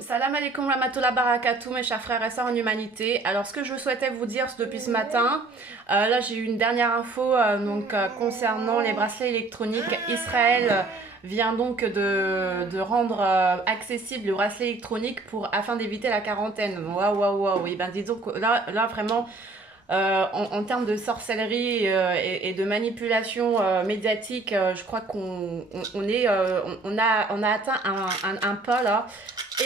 Salam alaikum rahmatullah barakatuh mes chers frères et sœurs en humanité. Alors ce que je souhaitais vous dire depuis ce matin, là j'ai eu une dernière info concernant les bracelets électroniques. Israël vient donc de rendre accessible le bracelet électronique afin d'éviter la quarantaine. Waouh waouh waouh. Et ben disons que là vraiment en termes de sorcellerie et de manipulation médiatique, je crois qu'on a atteint un pas là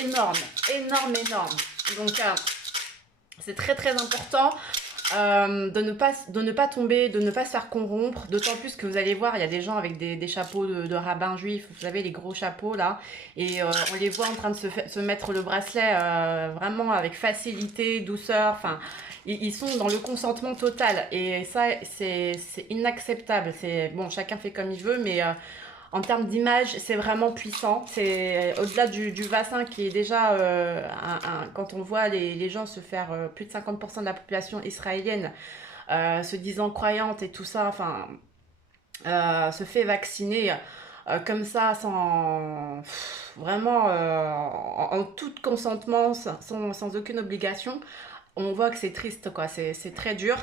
énorme, énorme, énorme. Donc c'est très très important de ne pas tomber, de ne pas se faire corrompre, d'autant plus que vous allez voir, il y a des gens avec des chapeaux de rabbins juifs, vous savez, les gros chapeaux là, et on les voit en train de se mettre le bracelet vraiment avec facilité, douceur, enfin, ils sont dans le consentement total, et ça, c'est inacceptable. Bon, chacun fait comme il veut, mais en termes d'image, c'est vraiment puissant. C'est au-delà du bassin qui est déjà, quand on voit les gens se faire, plus de 50% de la population israélienne se disant croyante et tout ça, enfin, se fait vacciner comme ça, vraiment en tout consentement, sans aucune obligation. On voit que c'est triste, quoi. C'est très dur.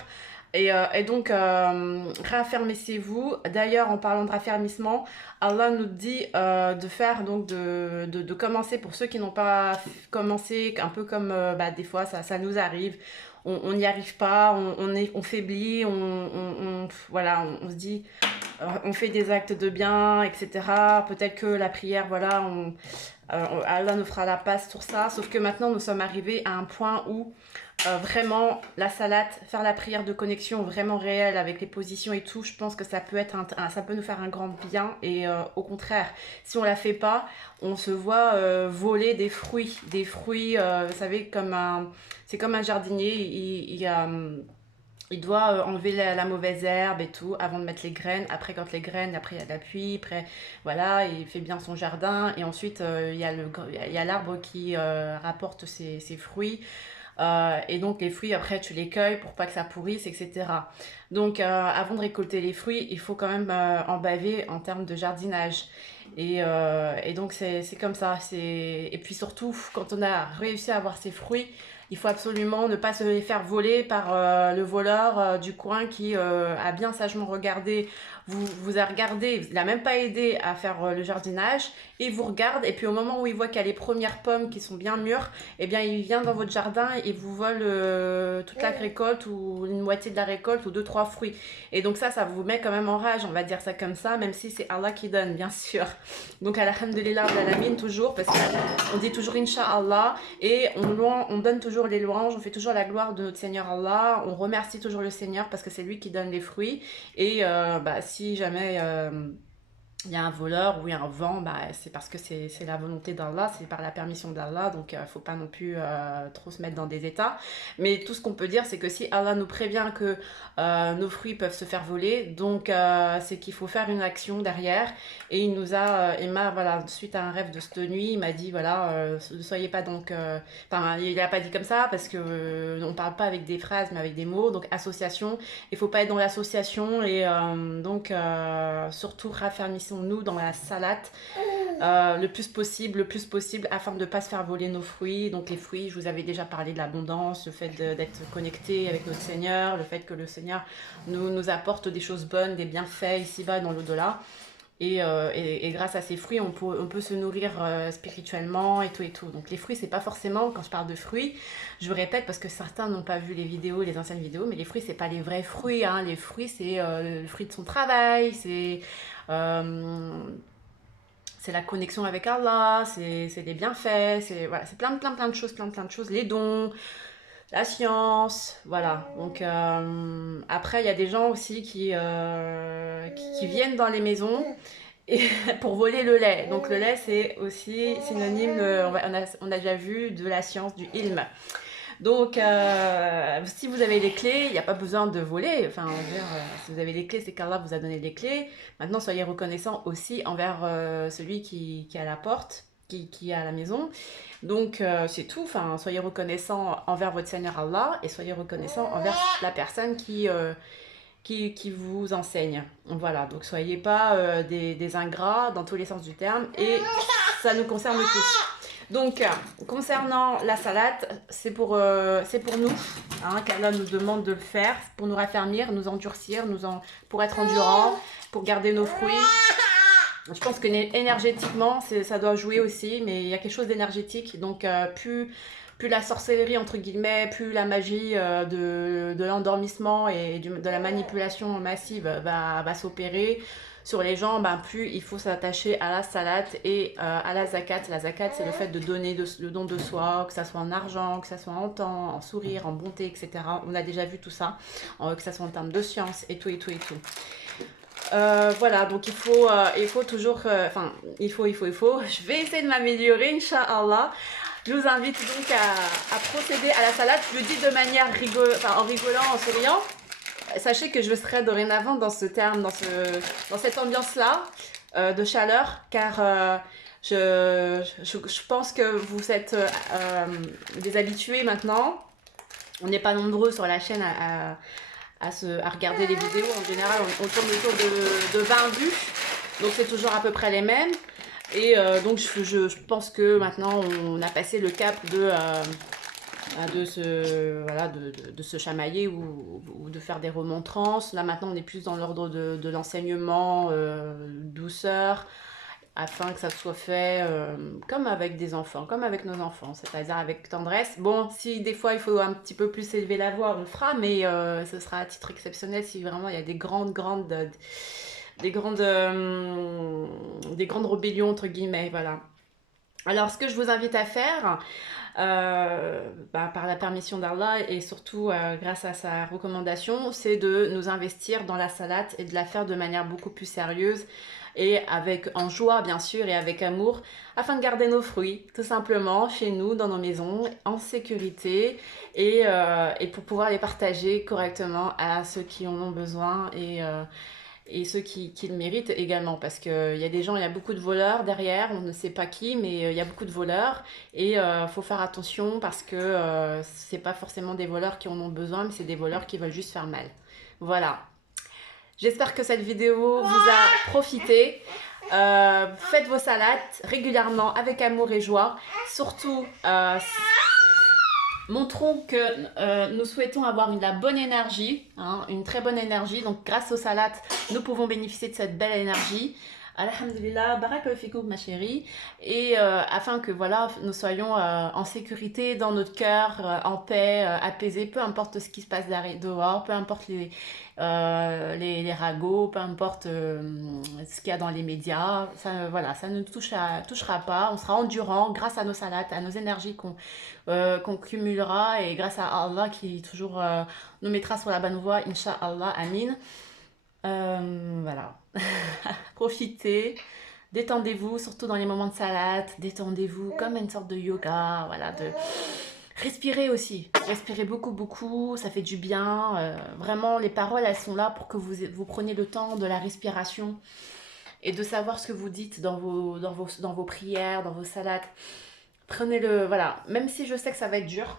Et donc, raffermissez-vous. D'ailleurs, en parlant de raffermissement, Allah nous dit de faire, donc de commencer, pour ceux qui n'ont pas commencé, un peu comme des fois ça nous arrive. On n'y arrive pas, on faiblit, voilà, on se dit, on fait des actes de bien, etc. Peut-être que la prière, voilà, Allah nous fera la passe sur ça. Sauf que maintenant, nous sommes arrivés à un point où vraiment, la salade, faire la prière de connexion vraiment réelle avec les positions et tout, je pense que ça peut être ça peut nous faire un grand bien. Et au contraire, si on la fait pas, on se voit voler des fruits. Vous savez, c'est comme un jardinier, il doit enlever la mauvaise herbe et tout avant de mettre les graines. Après, quand les graines, après il y a de la pluie, après voilà, il fait bien son jardin. Et ensuite, il y a l'arbre qui rapporte ses fruits. Et donc les fruits, après tu les cueilles pour pas que ça pourrisse, etc. Donc avant de récolter les fruits, il faut quand même en baver en termes de jardinage. Et donc c'est comme ça. Et puis surtout, quand on a réussi à avoir ces fruits, il faut absolument ne pas se les faire voler par le voleur du coin qui a bien sagement regardé, vous a regardé, il n'a même pas aidé à faire le jardinage, il vous regarde, et puis au moment où il voit qu'il y a les premières pommes qui sont bien mûres, eh bien il vient dans votre jardin et vous vole toute la récolte, ou une moitié de la récolte, ou deux, trois fruits. Et donc ça vous met quand même en rage, on va dire ça comme ça, même si c'est Allah qui donne, bien sûr. Donc alhamdulillah alamin toujours, parce qu'on dit toujours Inch'Allah, et on donne toujours les louanges, on fait toujours la gloire de notre Seigneur Allah, on remercie toujours le Seigneur parce que c'est lui qui donne les fruits. Et si jamais il y a un voleur ou il y a un vent, c'est parce que c'est la volonté d'Allah, c'est par la permission d'Allah, donc faut pas non plus trop se mettre dans des états. Mais tout ce qu'on peut dire, c'est que si Allah nous prévient que nos fruits peuvent se faire voler, donc c'est qu'il faut faire une action derrière. Et voilà, suite à un rêve de cette nuit, il m'a dit, voilà, ne soyez pas donc... Enfin, il n'a pas dit comme ça, parce que on parle pas avec des phrases, mais avec des mots, donc association. Il faut pas être dans l'association, et surtout raffermissons-nous dans la salade le plus possible, afin de ne pas se faire voler nos fruits. Donc les fruits, je vous avais déjà parlé de l'abondance, le fait d'être connecté avec notre Seigneur, le fait que le Seigneur nous apporte des choses bonnes, des bienfaits ici-bas et dans l'au-delà. Et grâce à ces fruits, on peut se nourrir spirituellement et tout et tout. Donc les fruits, c'est pas forcément, quand je parle de fruits, je vous répète parce que certains n'ont pas vu les anciennes vidéos, mais les fruits, c'est pas les vrais fruits, hein. Les fruits, c'est le fruit de son travail, c'est la connexion avec Allah, c'est des bienfaits, voilà, c'est plein de choses, plein de choses, les dons, la science, voilà. Donc après, il y a des gens aussi qui viennent dans les maisons et pour voler le lait. Donc le lait, c'est aussi synonyme, on a déjà vu, de la science, du ilm. Donc, si vous avez les clés, il n'y a pas besoin de voler. Enfin, si vous avez les clés, c'est qu'Allah vous a donné les clés. Maintenant, soyez reconnaissant aussi envers celui qui est à la porte, qui est à la maison. Donc, c'est tout. Enfin, soyez reconnaissant envers votre Seigneur Allah, et soyez reconnaissant envers la personne qui vous enseigne. Voilà, donc soyez pas des ingrats dans tous les sens du terme, et ça nous concerne tous. Donc, concernant la salade, c'est pour nous, hein, qu'Allah nous demande de le faire, pour nous raffermir, nous endurcir, pour être endurant, pour garder nos fruits. Je pense que énergétiquement, ça doit jouer aussi, mais il y a quelque chose d'énergétique. Donc, plus la sorcellerie, entre guillemets, plus la magie de l'endormissement et de la manipulation massive va s'opérer sur les gens, ben, plus il faut s'attacher à la salade et à la zakat. La zakat, c'est le fait de donner le don de soi, que ça soit en argent, que ça soit en temps, en sourire, en bonté, etc. On a déjà vu tout ça, que ça soit en termes de science et tout, et tout, et tout. Voilà, donc il faut toujours, je vais essayer de m'améliorer, Inch'Allah. Je vous invite donc à procéder à la salade. Je le dis de manière en rigolant, en souriant. Sachez que je serai dorénavant dans ce terme, dans cette ambiance-là de chaleur, car je pense que vous êtes des habitués maintenant. On n'est pas nombreux sur la chaîne à regarder les vidéos. En général, on tourne autour de 20 vues, donc c'est toujours à peu près les mêmes. Et donc je pense que maintenant on a passé le cap de se chamailler ou de faire des remontrances. Là maintenant on est plus dans l'ordre de l'enseignement, douceur, afin que ça soit fait comme avec des enfants, comme avec nos enfants, c'est-à-dire avec tendresse. Bon, si des fois il faut un petit peu plus élever la voix, on le fera, mais ce sera à titre exceptionnel si vraiment il y a des grandes rébellions entre guillemets, voilà. Alors ce que je vous invite à faire, par la permission d'Allah et surtout grâce à sa recommandation, c'est de nous investir dans la salade et de la faire de manière beaucoup plus sérieuse et en joie bien sûr et avec amour, afin de garder nos fruits tout simplement chez nous, dans nos maisons, en sécurité et pour pouvoir les partager correctement à ceux qui en ont besoin et ceux qui le méritent également, parce qu'il y a des gens, il y a beaucoup de voleurs derrière, on ne sait pas qui, mais il y a beaucoup de voleurs et faut faire attention parce que c'est pas forcément des voleurs qui en ont besoin, mais c'est des voleurs qui veulent juste faire mal. Voilà. J'espère que cette vidéo vous a profité. Faites vos salades régulièrement avec amour et joie. Surtout, montrons que nous souhaitons avoir la bonne énergie, hein, une très bonne énergie. Donc grâce aux salades, nous pouvons bénéficier de cette belle énergie. Alhamdulillah, barakallahu fikoum ma chérie. Et afin que voilà, nous soyons en sécurité dans notre cœur, en paix, apaisés, peu importe ce qui se passe dehors, peu importe les ragots, peu importe ce qu'il y a dans les médias, ça, voilà, ça ne touchera pas. On sera endurant grâce à nos salades, à nos énergies qu'on cumulera et grâce à Allah qui toujours nous mettra sur la bonne voie, Inch'Allah, Amin. Voilà. Profitez, détendez-vous, surtout dans les moments de salade, détendez-vous comme une sorte de yoga, voilà, respirez aussi, respirez beaucoup, ça fait du bien, vraiment les paroles elles sont là pour que vous preniez le temps de la respiration et de savoir ce que vous dites dans vos prières, dans vos salades, prenez-le, voilà, même si je sais que ça va être dur,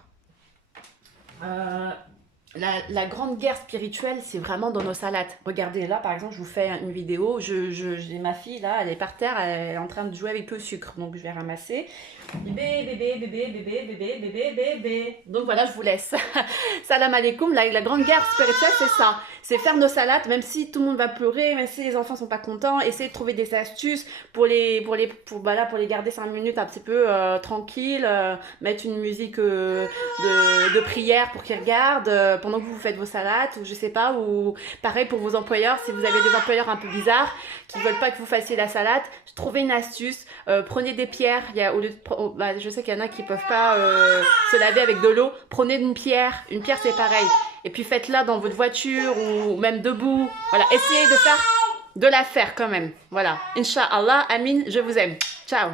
la grande guerre spirituelle, c'est vraiment dans nos salades. Regardez, là, par exemple, je vous fais une vidéo. J'ai ma fille, là, elle est par terre, elle est en train de jouer avec le sucre. Donc, je vais ramasser. Bébé. Donc, voilà, je vous laisse. Salam alaikum. La grande guerre spirituelle, c'est ça. C'est faire nos salades, même si tout le monde va pleurer, même si les enfants sont pas contents. Essayez de trouver des astuces pour les garder 5 minutes un petit peu tranquilles. Mettre une musique de prière pour qu'ils regardent pendant que vous faites vos salades, ou je sais pas, ou pareil pour vos employeurs, si vous avez des employeurs un peu bizarres qui veulent pas que vous fassiez la salade, trouvez une astuce, prenez des pierres, je sais qu'il y en a qui peuvent pas se laver avec de l'eau, prenez une pierre c'est pareil, et puis faites-la dans votre voiture ou même debout, voilà, essayez de la faire quand même, voilà, Inch'Allah, Amin, je vous aime, ciao.